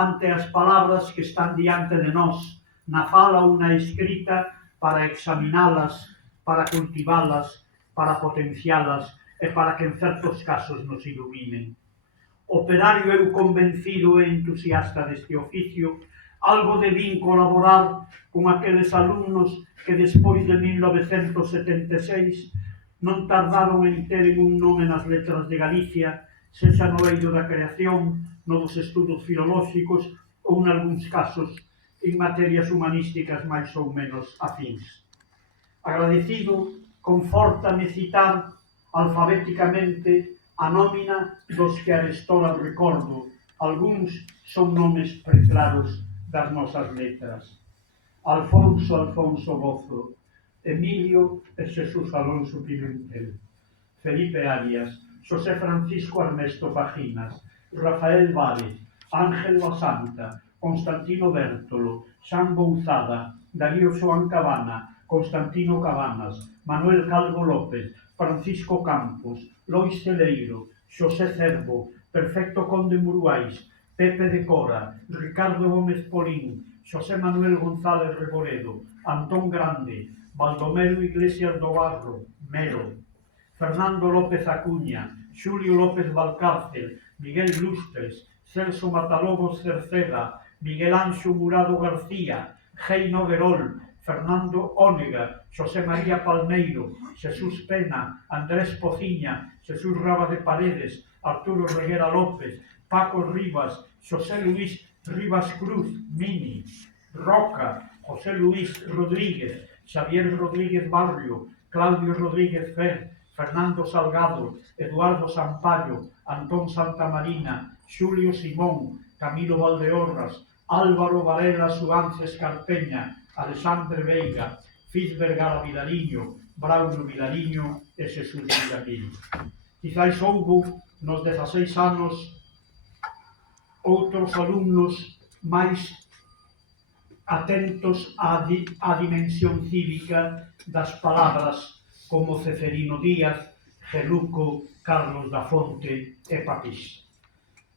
ante as palabras que están diante de nós, na fala ou na escrita, para examinalas, para cultivalas, para potencialas e para que en certos casos nos iluminen. Operario eu convencido e entusiasta deste oficio, algo debín colaborar con aqueles alumnos que despois de 1976 non tardaron en teren un nome nas letras de Galicia, sexa no eido da creación, no dos estudos filolóxicos ou, nalgúns casos, en materias humanísticas máis ou menos afíns. Agradecido, confórtame citar alfabéticamente a nómina dos que arestora recordo. Algúns son nomes preclaros das nosas letras. Alfonso Bozo, Emilio e Xesús Alonso Pimentel, Felipe Arias, Xosé Francisco Armesto Faginas, Rafael Várez, Ángel Basanta, Constantino Bértolo, Xan Bouzada, Darío Xoán Cabana, Constantino Cabanas, Manuel Calvo López, Francisco Campos, Lois Celeiro, Xosé Cervo, Perfecto Conde Muruais, Pepe de Cora, Ricardo Gómez Polín, Xosé Manuel González Reboredo, Antón Grande, Baldomero Iglesias do Barro, Mero, Fernando López Acuña, Xulio López Valcárcel, Miguel Lustres, Celso Matalobos Cerceda, Miguel Anxo Murado García, Heino Guerol, Fernando Ónega, Xosé María Palmeiro, Xesús Pena, Andrés Pociña, Xesús Raba de Paredes, Arturo Reguera López, Paco Rivas, Xosé Luís Rivas Cruz, Mini, Roca, José Luís Rodríguez, Xavier Rodríguez Barrio, Claudio Rodríguez Fer, Fernando Salgado, Eduardo Sampaio, Antón Santamarina, Xulio Simón, Camilo Valdeorras, Álvaro Varela Suánces Carpeña, Alexandre Veiga, Fiz Vergara Vilariño, Braulio Vilariño e Xesús Vilariño. Quizais houbo nos 16 anos outros alumnos máis atentos á dimensión cívica das palabras como Ceferino Díaz, Geluco, Carlos da Fonte e Papís.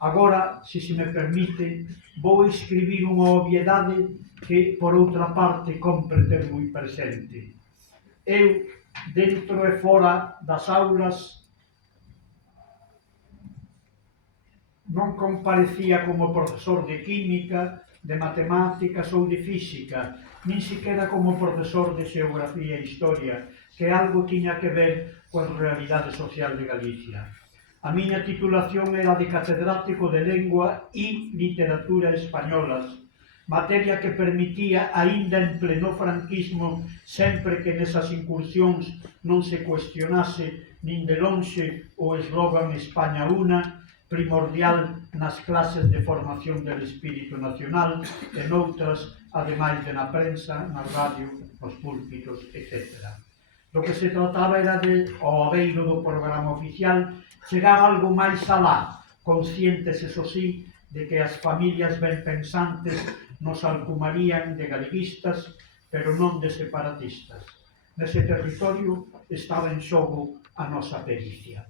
Agora, se me permite, vou escribir unha obviedade que, por outra parte, compre ter moi presente. Eu, dentro e fora das aulas, non comparecía como profesor de química, de matemáticas ou de física, nin siquiera como profesor de xeografía e historia, que algo tiña que ver coa realidade social de Galicia. A miña titulación era de catedrático de Lengua e Literatura Españolas, materia que permitía, aínda en pleno franquismo, sempre que nesas incursións non se cuestionase nin de lonxe o eslogan España Una, primordial nas clases de formación del espírito nacional e noutras, ademais de na prensa, na radio, nos púlpitos, etc. Do que se trataba era de, ao abeiro do programa oficial, chegar algo máis alá, conscientes, eso sí, de que as familias ben pensantes nos alcumarían de galeguistas, pero non de separatistas. Nese territorio estaba en xogo a nosa pericia.